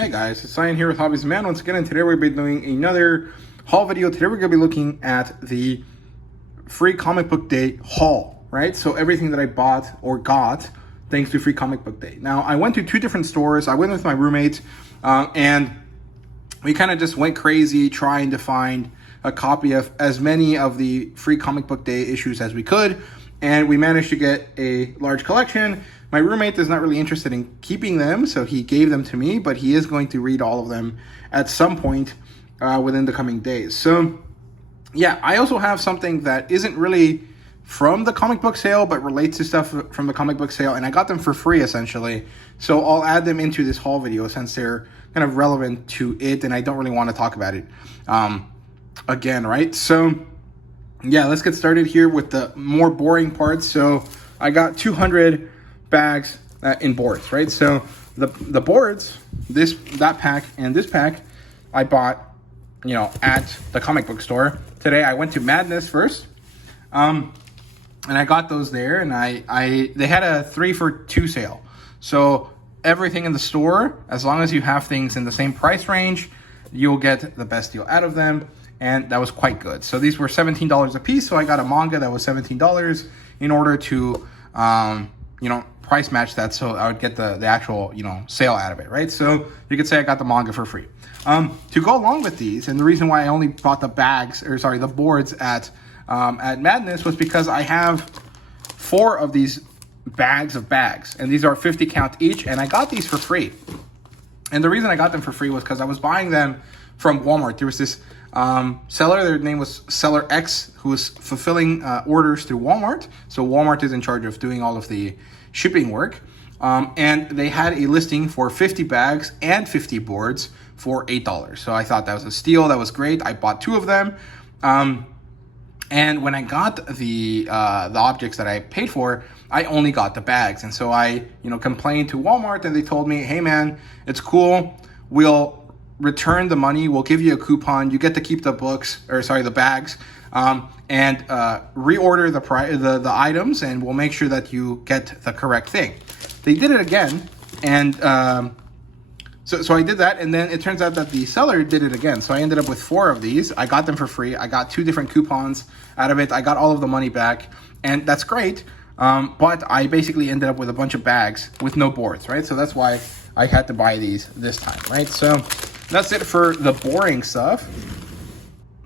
Hey guys, it's Cyan here with HobbiesofaMan once again, and today we're going to be doing another haul video. Today we're going to be looking at the Free Comic Book Day haul, right? So everything that I bought or got thanks to Free Comic Book Day. Now, I went to two different stores. I went with my roommate, and we kind of just went crazy trying to find a copy of as many of the Free Comic Book Day issues as we could, and we managed to get a large collection. My roommate is not really interested in keeping them, so he gave them to me, but he is going to read all of them at some point within the coming days. So, yeah, I also have something that isn't really from the comic book sale, but relates to stuff from the comic book sale, and I got them for free, essentially. So I'll add them into this haul video since they're kind of relevant to it, and I don't really want to talk about it again, right? So, yeah, let's get started here with the more boring parts. So I got 200 bags in boards, right? So the boards, that pack and this pack, I bought, at the comic book store. Today I went to Madness first, and I got those there, and they had a 3 for 2 sale. So everything in the store, as long as you have things in the same price range, you'll get the best deal out of them, and that was quite good. So these were $17 a piece, so I got a manga that was $17 in order to price match that, so I would get the actual sale out of it, right? So you could say I got the manga for free. To go along with these, and the reason why I only bought the boards at Madness was because I have 4 of these bags of bags, and these are 50 count each, and I got these for free. And the reason I got them for free was because I was buying them from Walmart. There was this seller, their name was Seller X, who was fulfilling orders through Walmart. So Walmart is in charge of doing all of the shipping work. And they had a listing for 50 bags and 50 boards for $8. So I thought that was a steal. That was great. I bought 2 of them. And when I got the objects that I paid for, I only got the bags. And so I, complained to Walmart, and they told me, hey man, it's cool. We'll return the money. We'll give you a coupon. You get to keep the bags, and reorder the items, and we'll make sure that you get the correct thing. They did it again, and so I did that, and then it turns out that the seller did it again. So I ended up with 4 of these. I got them for free. I got 2 different coupons out of it. I got all of the money back, and that's great. But I basically ended up with a bunch of bags with no boards, right? So that's why I had to buy these this time, right? So that's it for the boring stuff.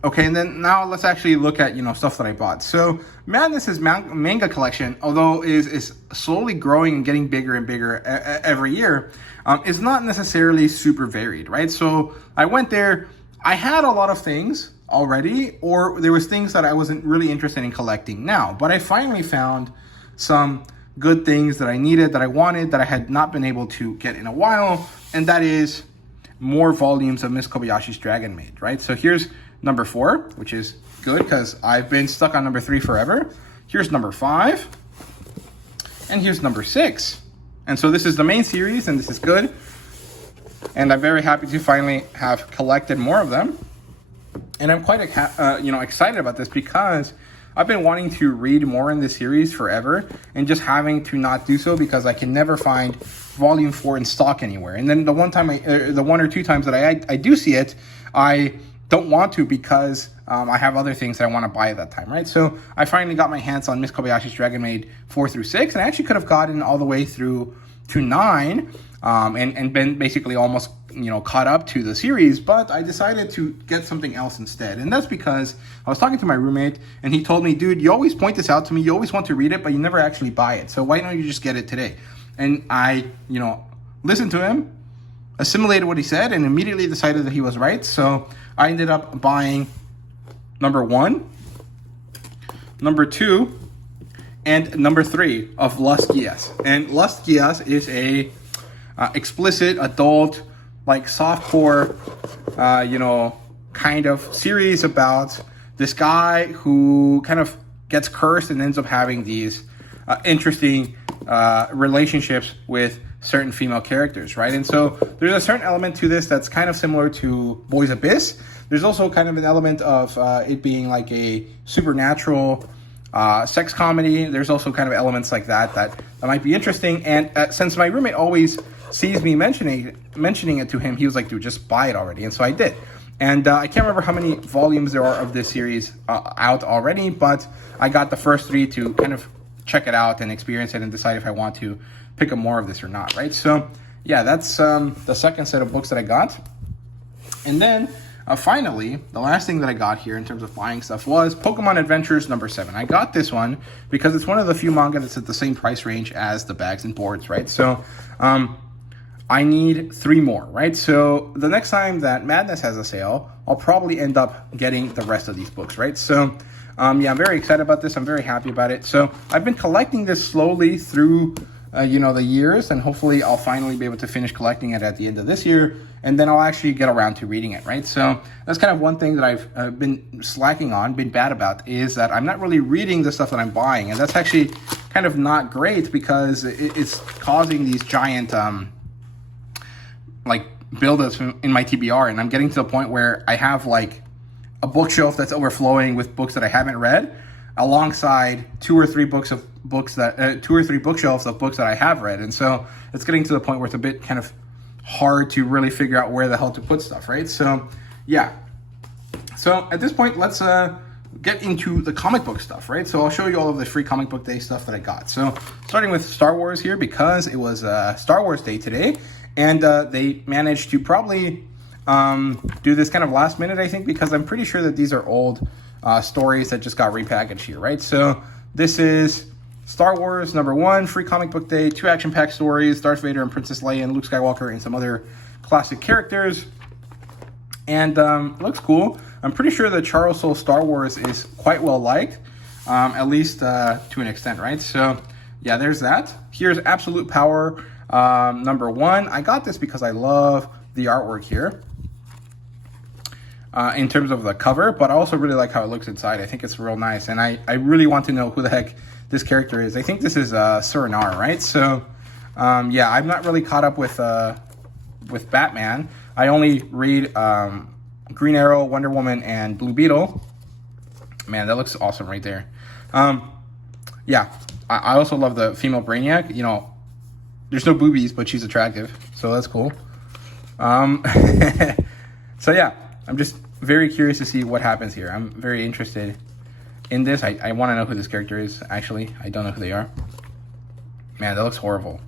Okay, and then now let's actually look at, stuff that I bought. So Madness's manga collection, although is slowly growing and getting bigger and bigger every year, is not necessarily super varied, right? So I went there, I had a lot of things already, or there was things that I wasn't really interested in collecting now, but I finally found some good things that I needed, that I wanted, that I had not been able to get in a while, and that is more volumes of Miss Kobayashi's Dragon Maid, right? So here's number 4, which is good because I've been stuck on number 3 forever. Here's number 5, and here's number 6. And so this is the main series, and this is good. And I'm very happy to finally have collected more of them. And I'm quite excited about this because I've been wanting to read more in this series forever, and just having to not do so because I can never find volume 4 in stock anywhere. And then the 1 or 2 times that I do see it, I don't want to because I have other things that I want to buy at that time, right? So I finally got my hands on Miss Kobayashi's Dragon Maid 4 through 6, and I actually could have gotten all the way through to 9, and been basically almost caught up to the series, but I decided to get something else instead. And that's because I was talking to my roommate, and he told me, dude, you always point this out to me, you always want to read it, but you never actually buy it, so why don't you just get it today? And I listened to him, assimilated what he said, and immediately decided that he was right. So I ended up buying number 1, number 2, and number 3 of Lust Guías. And Lust Guías is a explicit adult, like softcore, kind of series about this guy who kind of gets cursed and ends up having these interesting relationships with certain female characters, right? And so there's a certain element to this that's kind of similar to Boys Abyss. There's also kind of an element of it being like a supernatural sex comedy. There's also kind of elements like that might be interesting. And since my roommate always sees me mentioning it to him, he was like, dude, just buy it already. And so I did. And I can't remember how many volumes there are of this series out already, but I got the first 3 to kind of check it out and experience it and decide if I want to pick up more of this or not, right? So yeah, that's the second set of books that I got. And then finally, the last thing that I got here in terms of buying stuff was Pokemon Adventures number 7. I got this one because it's one of the few manga that's at the same price range as the bags and boards, right? So I need 3 more, right? So the next time that Madness has a sale, I'll probably end up getting the rest of these books, right? So yeah, I'm very excited about this. I'm very happy about it. So I've been collecting this slowly through the years, and hopefully I'll finally be able to finish collecting it at the end of this year, and then I'll actually get around to reading it, right? So that's kind of one thing that I've been slacking on, been bad about, is that I'm not really reading the stuff that I'm buying, and that's actually kind of not great because it's causing these giant like buildups in my TBR, and I'm getting to the point where I have like a bookshelf that's overflowing with books that I haven't read, alongside 2 or 3 bookshelves of books that I have read. And so it's getting to the point where it's a bit kind of hard to really figure out where the hell to put stuff, right? So yeah, so at this point, let's get into the comic book stuff, right? So I'll show you all of the free comic book day stuff that I got. So starting with Star Wars here, because it was Star Wars Day today, and they managed to probably do this kind of last minute, I think, because I'm pretty sure that these are old stories that just got repackaged here, right? So this is Star Wars number 1, free comic book day, 2 action-packed stories, Darth Vader and Princess Leia and Luke Skywalker and some other classic characters. And looks cool. I'm pretty sure that Charles Soule Star Wars is quite well liked, at least to an extent, right? So yeah, there's that. Here's Absolute Power number 1. I got this because I love the artwork here. In terms of the cover, but I also really like how it looks inside. I think it's real nice, and I really want to know who the heck this character is. I think this is Surinare, right? So yeah, I'm not really caught up with Batman. I only read Green Arrow, Wonder Woman, and Blue Beetle. Man, that looks awesome right there. Yeah, I also love the female Brainiac. You know, there's no boobies, but she's attractive, so that's cool. So yeah, I'm just very curious to see what happens here. I'm very interested in this. I want to know who this character is, actually. I don't know who they are. Man, that looks horrible.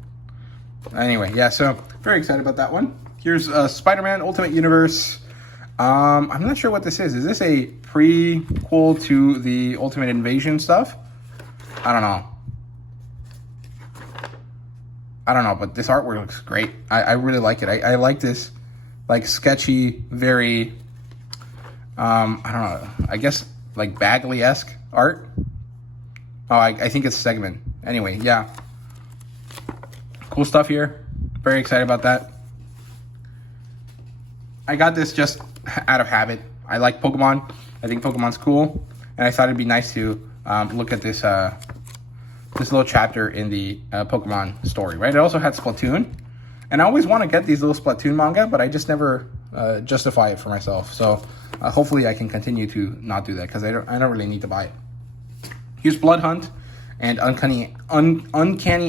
Anyway, yeah, so very excited about that one. Here's Spider-Man Ultimate Universe. I'm not sure what this is. Is this a prequel to the Ultimate Invasion stuff? I don't know, but this artwork looks great. I really like it. I like this, like, sketchy, very... I don't know, I guess like Bagley-esque art. Oh, I think it's Segment. Anyway, yeah. Cool stuff here. Very excited about that. I got this just out of habit. I like Pokemon. I think Pokemon's cool. And I thought it'd be nice to look at this this little chapter in the Pokemon story, right? It also had Splatoon. And I always want to get these little Splatoon manga, but I just never justify it for myself. So hopefully I can continue to not do that, because I don't really need to buy it. Here's Blood Hunt and Uncanny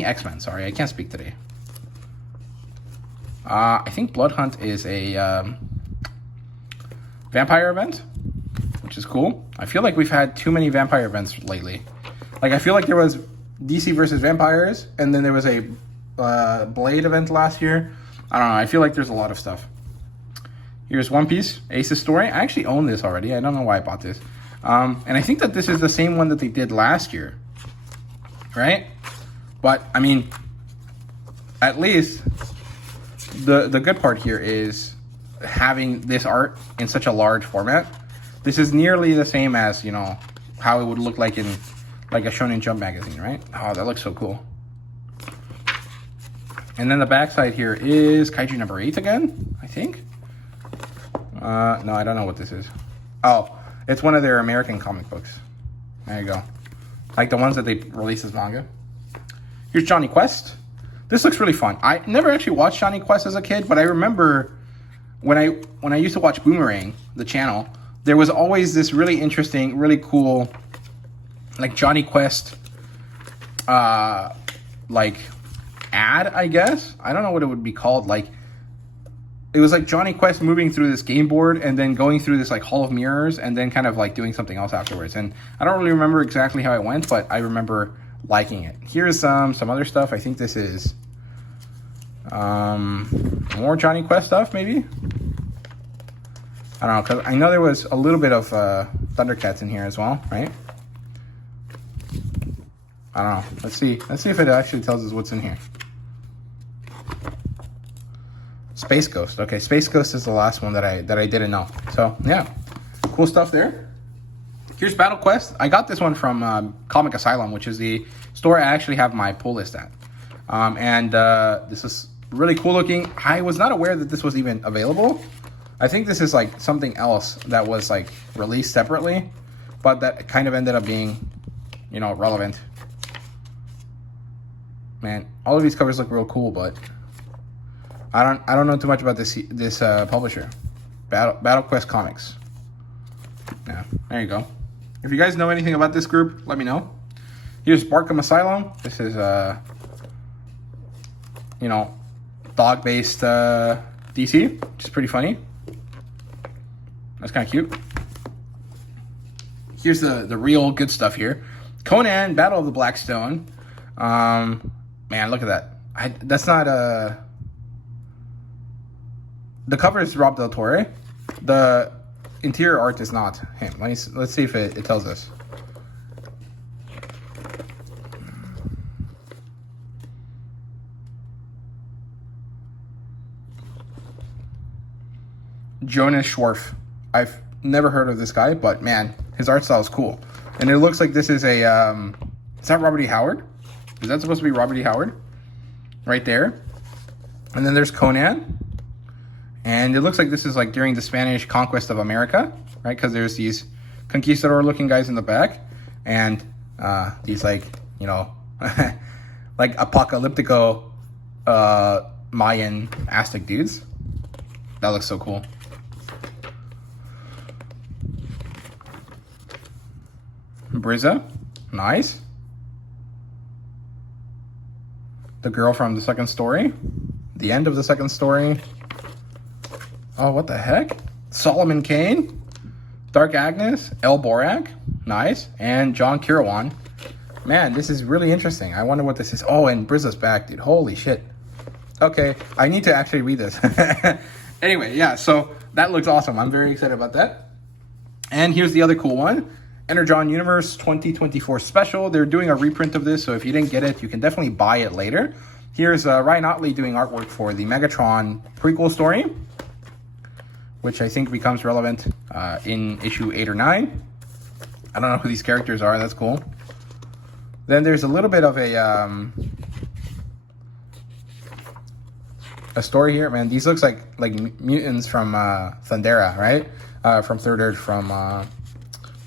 X-Men. Sorry, I can't speak today. I think Blood Hunt is a vampire event, which is cool. I feel like we've had too many vampire events lately. Like, I feel like there was DC versus vampires, and then there was a Blade event last year. I don't know. I feel like there's a lot of stuff. Here's One Piece, Ace's Story. I actually own this already. I don't know why I bought this. And I think that this is the same one that they did last year, right? But, I mean, at least the good part here is having this art in such a large format. This is nearly the same as, you know, how it would look like in like a Shonen Jump magazine, right? Oh, that looks so cool. And then the backside here is Kaiju number 8 again, I think. No, I don't know what this is. Oh, it's one of their American comic books. There you go. Like the ones that they release as manga. Here's Johnny Quest. This looks really fun. I never actually watched Johnny Quest as a kid, but I remember when I used to watch Boomerang, the channel, there was always this really interesting, really cool, like Johnny Quest, like ad, I guess. I don't know what it would be called. Like, it was like Johnny Quest moving through this game board and then going through this like hall of mirrors and then kind of like doing something else afterwards. And I don't really remember exactly how it went, but I remember liking it. Here's some other stuff. I think this is more Johnny Quest stuff, maybe. I don't know, because I know there was a little bit of Thundercats in here as well, right? I don't know. Let's see if it actually tells us what's in here. Space Ghost. Okay, Space Ghost is the last one that I didn't know. So yeah, cool stuff there. Here's Battle Quest. I got this one from Comic Asylum, which is the store I actually have my pull list at. And this is really cool looking. I was not aware that this was even available. I think this is like something else that was like released separately, but that kind of ended up being, you know, relevant. Man, all of these covers look real cool, but I don't know too much about this publisher, Battle Quest Comics. Yeah, there you go. If you guys know anything about this group, let me know. Here's Arkham Asylum. This is you know, dog-based DC, which is pretty funny. That's kind of cute. Here's the real good stuff here. Conan, Battle of the Black Stone. Man, look at that. That's not the cover is Rob Del Torre. The interior art is not him. Let's see if it tells us. Jonas Schwarf. I've never heard of this guy, but man, his art style is cool. And it looks like this is a, is that Robert E. Howard? Is that supposed to be Robert E. Howard? Right there. And then there's Conan. And it looks like this is like during the Spanish conquest of America, right? Because there's these conquistador-looking guys in the back. And these like, you know, like apocalyptico Mayan Aztec dudes. That looks so cool. Briza, nice. The girl from the second story. The end of the second story. Oh, what the heck? Solomon Kane. Dark Agnes. El Borak. Nice. And John Kirawan. Man, this is really interesting. I wonder what this is. Oh, and Briza's back, dude. Holy shit. Okay, I need to actually read this. Anyway, yeah, so that looks awesome. I'm very excited about that. And here's the other cool one. Energon Universe 2024 Special. They're doing a reprint of this, so if you didn't get it, you can definitely buy it later. Here's Ryan Otley doing artwork for the Megatron prequel story, which I think becomes relevant in issue 8 or 9. I don't know who these characters are. That's cool. Then there's a little bit of a story here. Man, these looks like mutants from Thundera, right? From Third Earth, from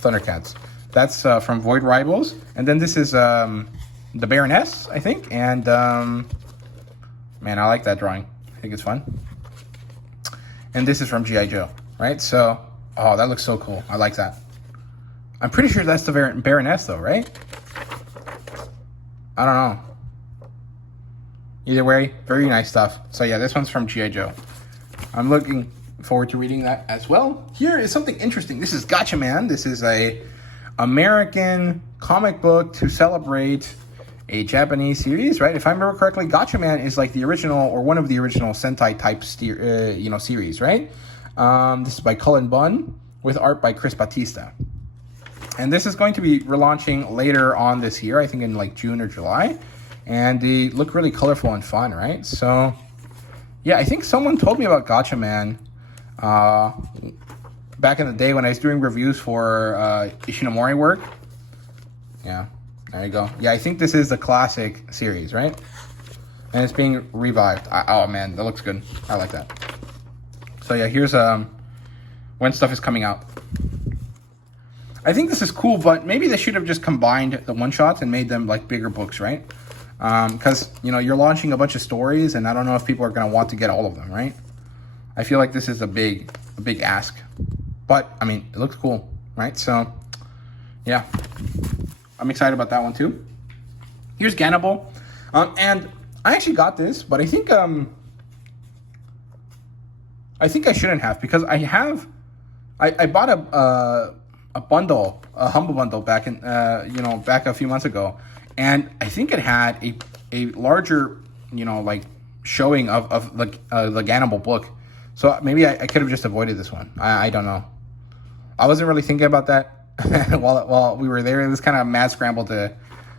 Thundercats. That's from Void Rivals. And then this is the Baroness, I think. And man, I like that drawing. I think it's fun. And this is from G.I. Joe, right? So, oh, that looks so cool. I like that. I'm pretty sure that's the Baroness, though, right? I don't know. Either way, very nice stuff. So yeah, this one's from G.I. Joe. I'm looking forward to reading that as well. Here is something interesting. This is Gatchaman. This is a American comic book to celebrate a Japanese series, right? If I remember correctly, Gatchaman is like the original or one of the original Sentai type series, right? This is by Cullen Bunn with art by Chris Batista. And this is going to be relaunching later on this year, I think in like June or July. And they look really colorful and fun, right? So, yeah, I think someone told me about Gatchaman back in the day when I was doing reviews for Ishinomori work. Yeah, there you go. Yeah, I think this is the classic series, right? And it's being revived. Oh, man, that looks good. I like that. So, yeah, here's when stuff is coming out. I think this is cool, but maybe they should have just combined the one-shots and made them like bigger books, right? Because, you know, you're launching a bunch of stories, and I don't know if people are going to want to get all of them, right? I feel like this is a big ask. But, I mean, it looks cool, right? So, yeah. I'm excited about that one, too. Here's Gannibal. And I actually got this, but I think I shouldn't have, because I bought a bundle, a Humble Bundle back in back a few months ago, and I think it had a larger like showing of the Ganable book. So maybe I could have just avoided this one. I don't know. I wasn't really thinking about that while we were there. It was kind of a mad scramble to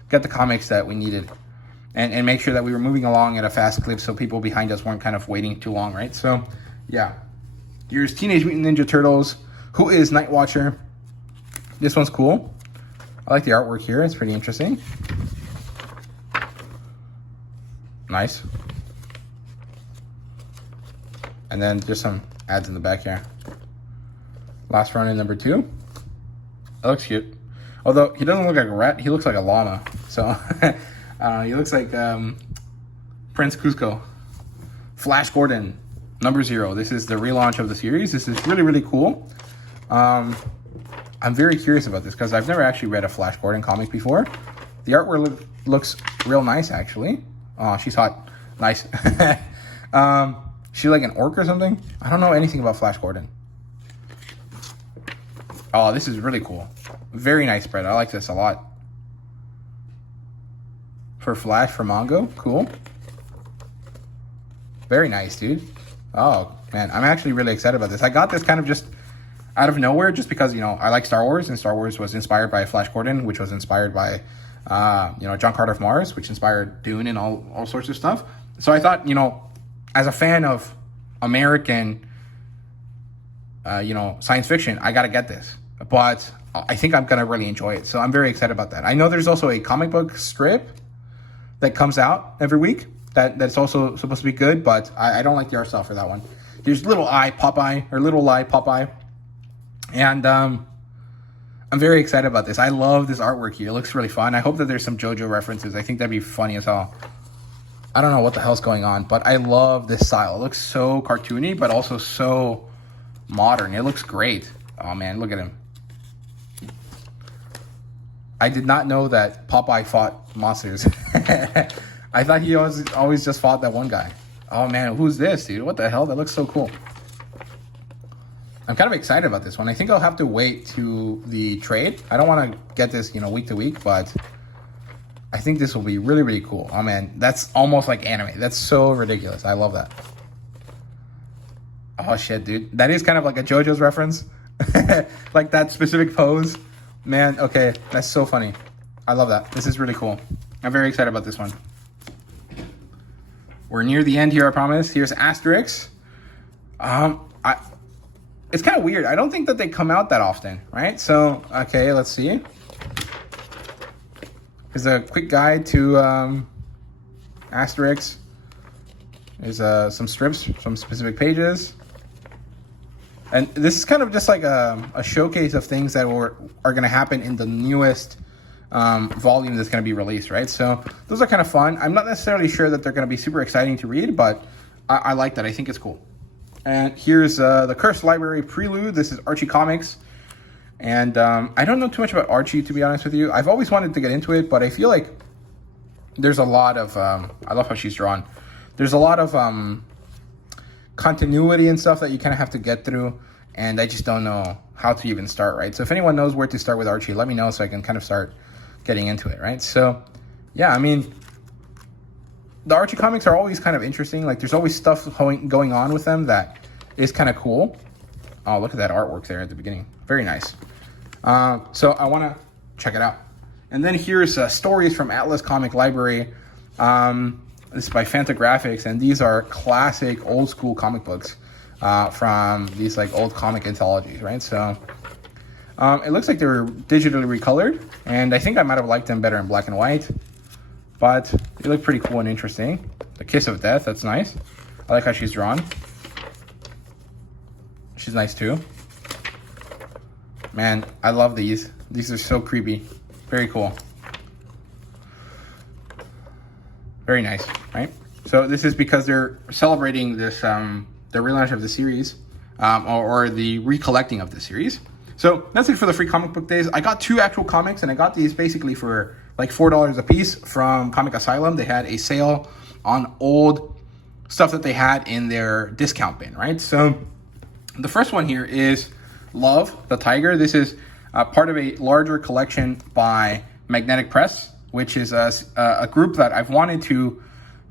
get the comics that we needed and make sure that we were moving along at a fast clip so people behind us weren't kind of waiting too long, right? So, yeah. Here's Teenage Mutant Ninja Turtles. Who is Night Watcher? This one's cool. I like the artwork here. It's pretty interesting. Nice. And then just some ads in the back here. Last run in number 2. That looks cute. Although he doesn't look like a rat, he looks like a llama. So he looks like Prince Cusco. Flash Gordon, number 0. This is the relaunch of the series. This is really, really cool. I'm very curious about this because I've never actually read a Flash Gordon comic before. The artwork looks real nice, actually. Oh, she's hot. Nice. She like an orc or something? I don't know anything about Flash Gordon. Oh, this is really cool. Very nice spread. I like this a lot. For Flash, for Mongo. Cool. Very nice, dude. Oh, man. I'm actually really excited about this. I got this kind of just out of nowhere just because, I like Star Wars, and Star Wars was inspired by Flash Gordon, which was inspired by, John Carter of Mars, which inspired Dune and all sorts of stuff. So I thought, as a fan of American, science fiction, I got to get this. But I think I'm going to really enjoy it. So I'm very excited about that. I know there's also a comic book strip that comes out every week that's also supposed to be good, but I don't like the art style for that one. There's Little Eye Popeye. And I'm very excited about this. I love this artwork here. It looks really fun. I hope that there's some JoJo references. I think that'd be funny as hell. I don't know what the hell's going on, but I love this style. It looks so cartoony, but also so modern. It looks great. Oh, man, look at him. I did not know that Popeye fought monsters. I thought he always just fought that one guy. Oh, man, who's this, dude? What the hell? That looks so cool. I'm kind of excited about this one. I think I'll have to wait to the trade. I don't want to get this, week to week, but I think this will be really, really cool. Oh, man, that's almost like anime. That's so ridiculous. I love that. Oh, shit, dude. That is kind of like a JoJo's reference. Like that specific pose. Man, okay, that's so funny. I love that. This is really cool. I'm very excited about this one. We're near the end here, I promise. Here's Asterix. It's kind of weird. I don't think that they come out that often, right? So, okay, let's see. Here's a quick guide to Asterix. There's some strips from specific pages. And this is kind of just like a showcase of things that are going to happen in the newest volume that's going to be released, right? So those are kind of fun. I'm not necessarily sure that they're going to be super exciting to read, but I like that. I think it's cool. And here's the Cursed Library Prelude. This is Archie Comics. And I don't know too much about Archie, to be honest with you. I've always wanted to get into it, but I feel like there's a lot of... I love how she's drawn. There's a lot of... continuity and stuff that you kind of have to get through, and I just don't know how to even start, right? So if anyone knows where to start with Archie, let me know so I can kind of start getting into it, right? So yeah, I mean, the Archie comics are always kind of interesting. Like there's always stuff going on with them that is kind of cool. Oh, look at that artwork there at the beginning. Very nice. So I want to check it out. And then here's stories from Atlas Comic Library. This is by Fantagraphics, and these are classic old school comic books from these like old comic anthologies, right? So it looks like they were digitally recolored, and I think I might have liked them better in black and white, but they look pretty cool and interesting. The Kiss of Death, that's nice. I like how she's drawn. She's nice too. Man, I love these. These are so creepy. Very cool. Very nice, right? So this is because they're celebrating this, the relaunch of the series, or the recollecting of the series. So that's it for the free comic book days. I got 2 actual comics, and I got these basically for like $4 a piece from Comic Asylum. They had a sale on old stuff that they had in their discount bin, right? So the first one here is Love the Tiger. This is part of a larger collection by Magnetic Press, which is a group that I've wanted to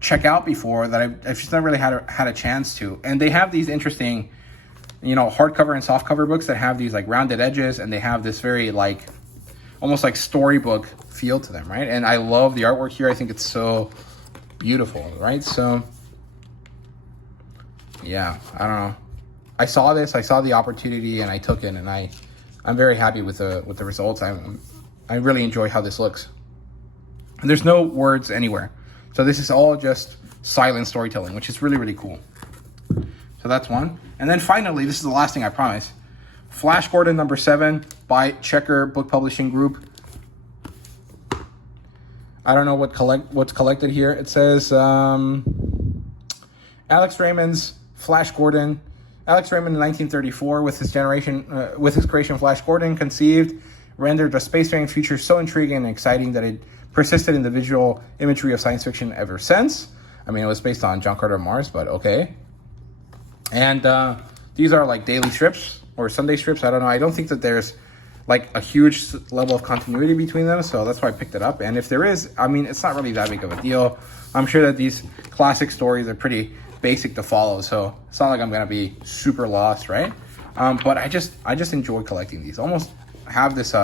check out before, that I've just never really had a chance to. And they have these interesting, you know, hardcover and softcover books that have these like rounded edges, and they have this very like almost like storybook feel to them, right? And I love the artwork here. I think it's so beautiful, right? So yeah, I don't know. I saw the opportunity, and I took it, and I'm very happy with the results. I really enjoy how this looks. And there's no words anywhere. So this is all just silent storytelling, which is really, really cool. So that's one. And then finally, this is the last thing, I promise. Flash Gordon number 7 by Checker Book Publishing Group. I don't know what's collected here. It says Alex Raymond's Flash Gordon. Alex Raymond in 1934, with his creation Flash Gordon, conceived, rendered a spacefaring future so intriguing and exciting that it persisted in the visual imagery of science fiction ever since. I mean, it was based on John Carter of Mars, but okay. And these are like daily strips or Sunday strips. I don't know. I don't think that there's like a huge level of continuity between them, so that's why I picked it up. And if there is, I mean, it's not really that big of a deal. I'm sure that these classic stories are pretty basic to follow, so it's not like I'm gonna be super lost, right? But I just enjoy collecting these. Almost have this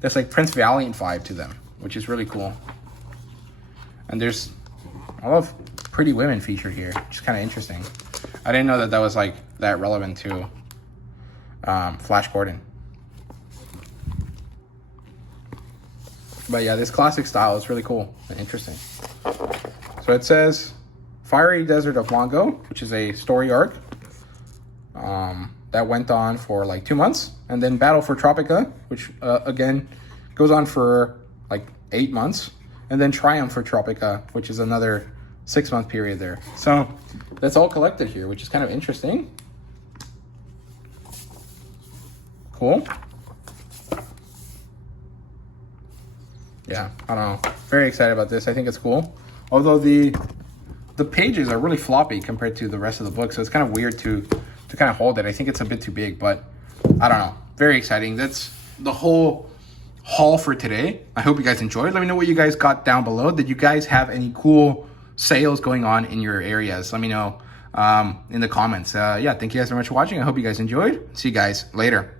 this like Prince Valiant vibe to them, which is really cool. And there's a lot of pretty women featured here, which is kind of interesting. I didn't know that was like that relevant to Flash Gordon. But yeah, this classic style is really cool and interesting. So it says Fiery Desert of Mongo, which is a story arc that went on for like 2 months. And then Battle for Tropica, which again goes on for like 8 months. And then Triumph for Tropica, which is another 6-month period there. So that's all collected here, which is kind of interesting. Cool. Yeah, I don't know. Very excited about this. I think it's cool. Although the pages are really floppy compared to the rest of the book, so it's kind of weird to kind of hold it. I think it's a bit too big, but I don't know. Very exciting. That's the whole haul for today. I hope you guys enjoyed. Let me know what you guys got down below. Did you guys have any cool sales going on in your areas? Let me know in the comments. Yeah, thank you guys very much for watching. I hope you guys enjoyed. See you guys later.